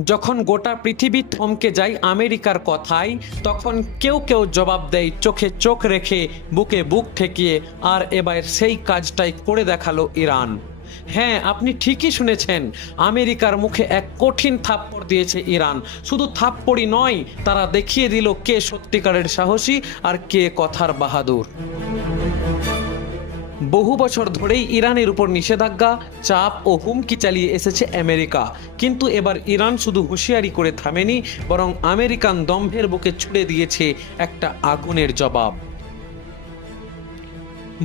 যখন গোটা পৃথিবী থমকে যায় আমেরিকার কথায়, তখন কেউ কেউ জবাব দেয়, চোখে চোখ রেখে বুকে বুক ঠেকিয়ে আর এবার সেই কাজটাই করে দেখাল ইরান। হ্যাঁ আপনি ঠিকই শুনেছেন, আমেরিকার মুখে এক কঠিন থাপ্পড় দিয়েছে ইরান। শুধু থাপ্পড়ই নয়, তারা দেখিয়ে দিল কে সত্যিকারের সাহসী আর কে কথার বাহাদুর। বহু বছর ধরেই ইরানের উপর নিষেধাজ্ঞা, চাপ ও হুমকি চালিয়ে এসেছে আমেরিকা। কিন্তু এবার ইরান শুধু হুঁশিয়ারি করে থামেনি, বরং আমেরিকান দম্ভের বুকে ছুড়ে দিয়েছে একটা আগুনের জবাব।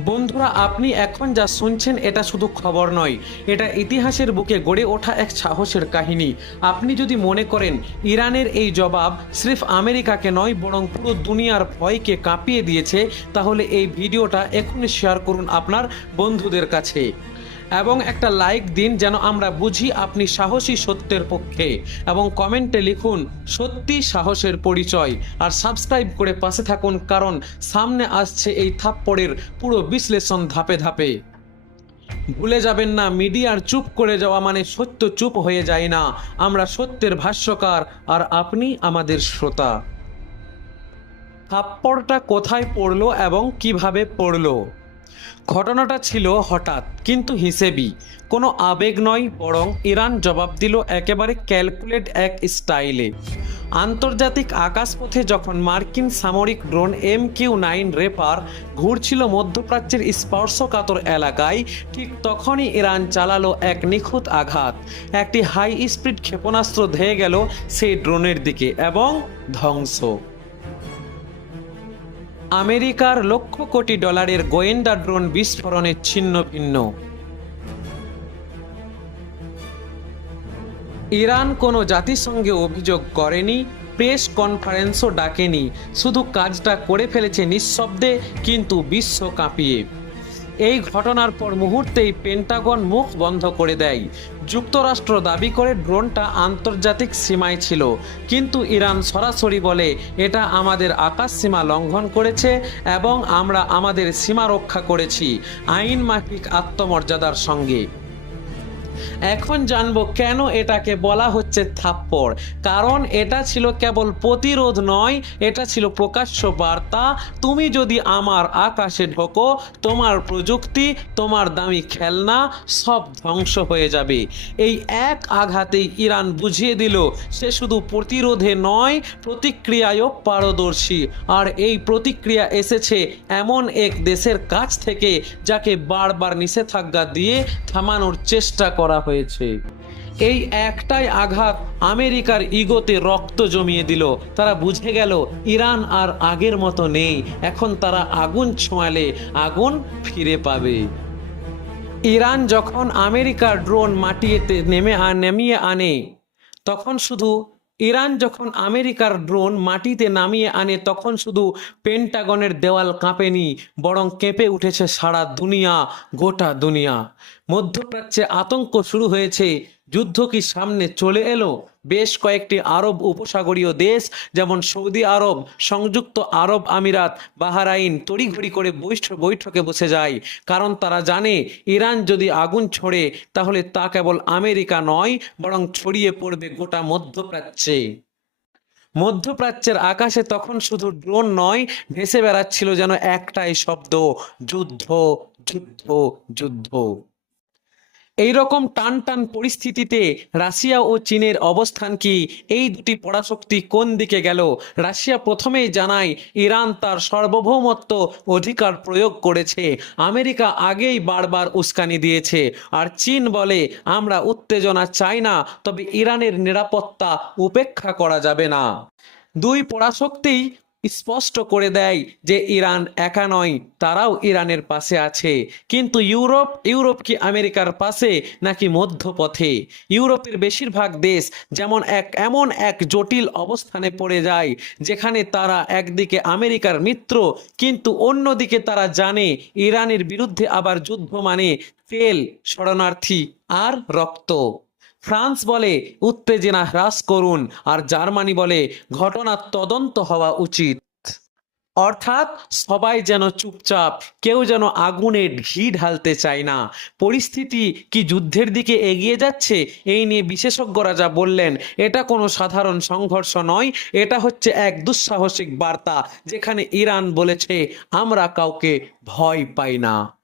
বন্ধুরা, আপনি এখন যা শুনছেন, এটা শুধু খবর নয়। এটা ইতিহাসের বুকে গড়ে ওঠা এক সাহসের কাহিনী। আপনি যদি মনে করেন, ইরানের এই জবাব স্রেফ আমেরিকাকে নয়, বরং পুরো দুনিয়ার ভয়কে কাঁপিয়ে দিয়েছে, তাহলে এই ভিডিওটা এখনই শেয়ার করুন আপনার বন্ধুদের কাছে। এবং একটা লাইক দিন যেন আমরা বুঝি আপনি সাহসী সত্যের পক্ষে। এবং কমেন্টে লিখুন, সত্যি সাহসের পরিচয়। আর সাবস্ক্রাইব করে পাশে থাকুন, কারণ সামনে আসছে এই থাপ্পড়ের পুরো বিশ্লেষণ ধাপে ধাপে। ভুলে যাবেন না, মিডিয়ার চুপ করে যাওয়া মানে সত্য চুপ হয়ে যায় না। আমরা সত্যের ভাষ্যকার, আর আপনি আমাদের শ্রোতা। থাপ্পড়টা কোথায় পড়ল এবং কীভাবে পড়ল? ঘটনাটা ছিল হঠাৎ, কিন্তু হিসেবি। কোনো আবেগ নয়, বরং ইরান জবাব দিল একেবারে ক্যালকুলেট এক স্টাইলে। আন্তর্জাতিক আকাশপথে যখন মার্কিন সামরিক drone M Q nine reaper ঘুরছিল মধ্যপ্রাচ্যের স্পর্শকাতর এলাকায়, ঠিক তখনই ইরান চালালো এক নিখুঁত আঘাত। একটি হাই স্পিড ক্ষেপণাস্ত্র ধেয়ে গেল সেই ড্রোনের দিকে এবং ধ্বংস। আমেরিকার লক্ষ কোটি ডলারের গোয়েন্দা ড্রোন বিস্ফোরণে ছিন্ন ভিন্ন। ইরান কোনো জাতিসংঘে অভিযোগ করেনি, প্রেস কনফারেন্সও ডাকেনি, শুধু কাজটা করে ফেলেছে নিঃশব্দে, কিন্তু বিশ্ব কাঁপিয়ে। এই ঘটনার পর মুহূর্তেই পেন্টাগন মুখ বন্ধ করে দেয়। যুক্তরাষ্ট্র দাবি করে ড্রোনটা আন্তর্জাতিক সীমায় ছিল। কিন্তু ইরান সরাসরি বলে, এটা আমাদের আকাশ সীমা লঙ্ঘন করেছে এবং আমরা আমাদের সীমা রক্ষা করেছি। আইন মাফিক আত্মমর্যাদার সঙ্গে। এখন জানব কেন এটাকে বলা হচ্ছে থাপ্পড়। কারণ এটা ছিল কেবল প্রতিরোধ নয়, এটা ছিল প্রকাশ্য বার্তা। তুমি যদি আমার আকাশে ঢোকো, তোমার প্রযুক্তি, তোমার দামি খেলনা সব ধ্বংস হয়ে যাবে। এই এক আঘাতেই ইরান বুঝিয়ে দিল, সে শুধু প্রতিরোধে নয়, প্রতিক্রিয়ায়ও পারদর্শী। আর এই প্রতিক্রিয়া এসেছে এমন এক দেশের কাছ থেকে, যাকে বারবার নিষেধাজ্ঞা দিয়ে থামানোর চেষ্টা করা হয়েছে। এই একটাই আঘাত আমেরিকার ইগোতে রক্ত জমিয়ে দিল। তারা বুঝে গেল, ইরান আর আগের মতো নেই। এখন তারা আগুন ছোঁয়ালে, আগুন ফিরে পাবে। ইরান যখন আমেরিকার ড্রোন মাটিয়েতে নেমে নামিয়ে আনে, তখন শুধু ইরান যখন আমেরিকার ড্রোন মাটিতে নামিয়ে আনে, তখন শুধু পেন্টাগনের দেওয়াল কাঁপেনি, বরং কেঁপে উঠেছে সারা দুনিয়া, গোটা দুনিয়া। মধ্যপ্রাচ্যে আতঙ্ক শুরু হয়েছে। যুদ্ধ কি সামনে চলে এলো? বেশ কয়েকটি আরব উপসাগরীয় দেশ, যেমন সৌদি আরব, সংযুক্ত আরব আমিরাত, বাহারাইন, তড়িঘড়ি করে বৈঠক বৈঠকে বসে যায়। কারণ তারা জানে, ইরান যদি আগুন ছড়ে, তাহলে তা কেবল আমেরিকা নয়, বরং ছড়িয়ে পড়বে গোটা মধ্যপ্রাচ্যে। মধ্যপ্রাচ্যের আকাশে তখন শুধু ড্রোন নয়, ভেসে বেড়াচ্ছিল যেন একটাই শব্দ, যুদ্ধ যুদ্ধ যুদ্ধ। এই রকম টান টান পরিস্থিতিতে রাশিয়া ও চীনের অবস্থান কি? এই দুটি পরাশক্তি কোন দিকে গেল? রাশিয়া প্রথমেই জানায়, ইরান তার সার্বভৌমত্ব অধিকার প্রয়োগ করেছে। আমেরিকা আগেই বারবার উস্কানি দিয়েছে। আর চীন বলে, আমরা উত্তেজনা চাই না, তবে ইরানের নিরাপত্তা উপেক্ষা করা যাবে না। দুই পরাশক্তিই স্পষ্ট করে দেয় যে ইরান একা নয়, তারাও ইরানের পাশে আছে। কিন্তু ইউরোপ ইউরোপ কি আমেরিকার পাশে নাকি মধ্যপথে? ইউরোপের বেশিরভাগ দেশ যেমন এক, এমন এক জটিল অবস্থানে পড়ে যায়, যেখানে তারা একদিকে আমেরিকার মিত্র, কিন্তু অন্যদিকে তারা জানে ইরানের বিরুদ্ধে আবার যুদ্ধ মানে তেল শরণার্থী আর রক্ত। ফ্রান্স বলে, উত্তেজনা হ্রাস করুন। আর জার্মানি বলে ঘটনার তদন্ত হওয়া উচিত। অর্থাৎ সবাই যেন চুপচাপ, কেউ যেন আগুনে ঘি ঢালতে চায় না। পরিস্থিতি কি যুদ্ধের দিকে এগিয়ে যাচ্ছে? এই নিয়ে বিশেষজ্ঞরা যা বললেন, এটা কোনো সাধারণ সংঘর্ষ নয়, এটা হচ্ছে এক দুঃসাহসিক বার্তা, যেখানে ইরান বলেছে, আমরা কাউকে ভয় পাই না।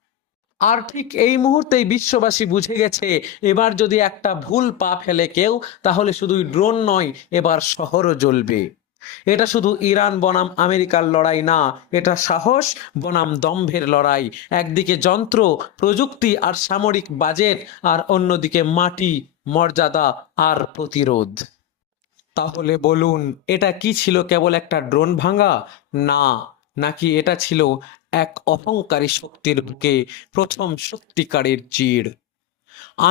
আর ঠিক এই মুহূর্তেই বিশ্ববাসী বুঝে গেছে, এবার যদি একটা ভুল পা ফেলে কেউ, তাহলে শুধুই ড্রোন নয়, এবার শহরও জ্বলবে। এটা শুধু ইরান বনাম আমেরিকার লড়াই না, এটা সাহস বনাম দম্ভের লড়াই। একদিকে যন্ত্র, প্রযুক্তি আর সামরিক বাজেট, আর অন্যদিকে মাটি, মর্যাদা আর প্রতিরোধ। তাহলে বলুন, এটা কি ছিল কেবল একটা ড্রোন ভাঙা? না, নাকি এটা ছিল এক অহংকারী শক্তির বুকে প্রথম সত্যিকারের চিড়।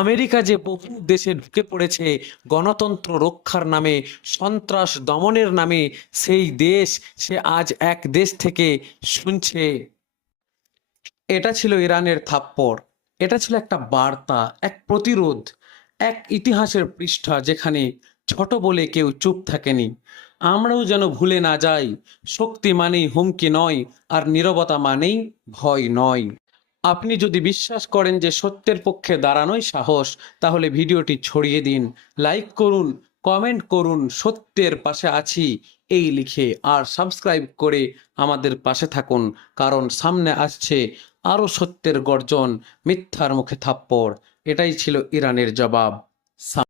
আমেরিকা যে বহু দেশে ঢুকে পড়েছে, গণতন্ত্র রক্ষার নামে, সন্ত্রাস দমনের নামে, সেই দেশ সে আজ এক দেশ থেকে শুনছে। এটা ছিল ইরানের থাপ্পড়। এটা ছিল একটা বার্তা, এক প্রতিরোধ, এক ইতিহাসের পৃষ্ঠা যেখানে ছোট বলে কেউ চুপ থাকেনি। আমরাও যেন ভুলে না যাই, শক্তি মানেই হুমকি নয় আর নীরবতা মানেই ভয় নয়। আপনি যদি বিশ্বাস করেন যে সত্যের পক্ষে দাঁড়ানোই সাহস, তাহলে ভিডিওটি ছড়িয়ে দিন, লাইক করুন, কমেন্ট করুন, সত্যের পাশে আছি, এই লিখে আর সাবস্ক্রাইব করে আমাদের পাশে থাকুন, কারণ সামনে আসছে আরও সত্যের গর্জন, মিথ্যার মুখে থাপ্পড়, এটাই ছিল ইরানের জবাব।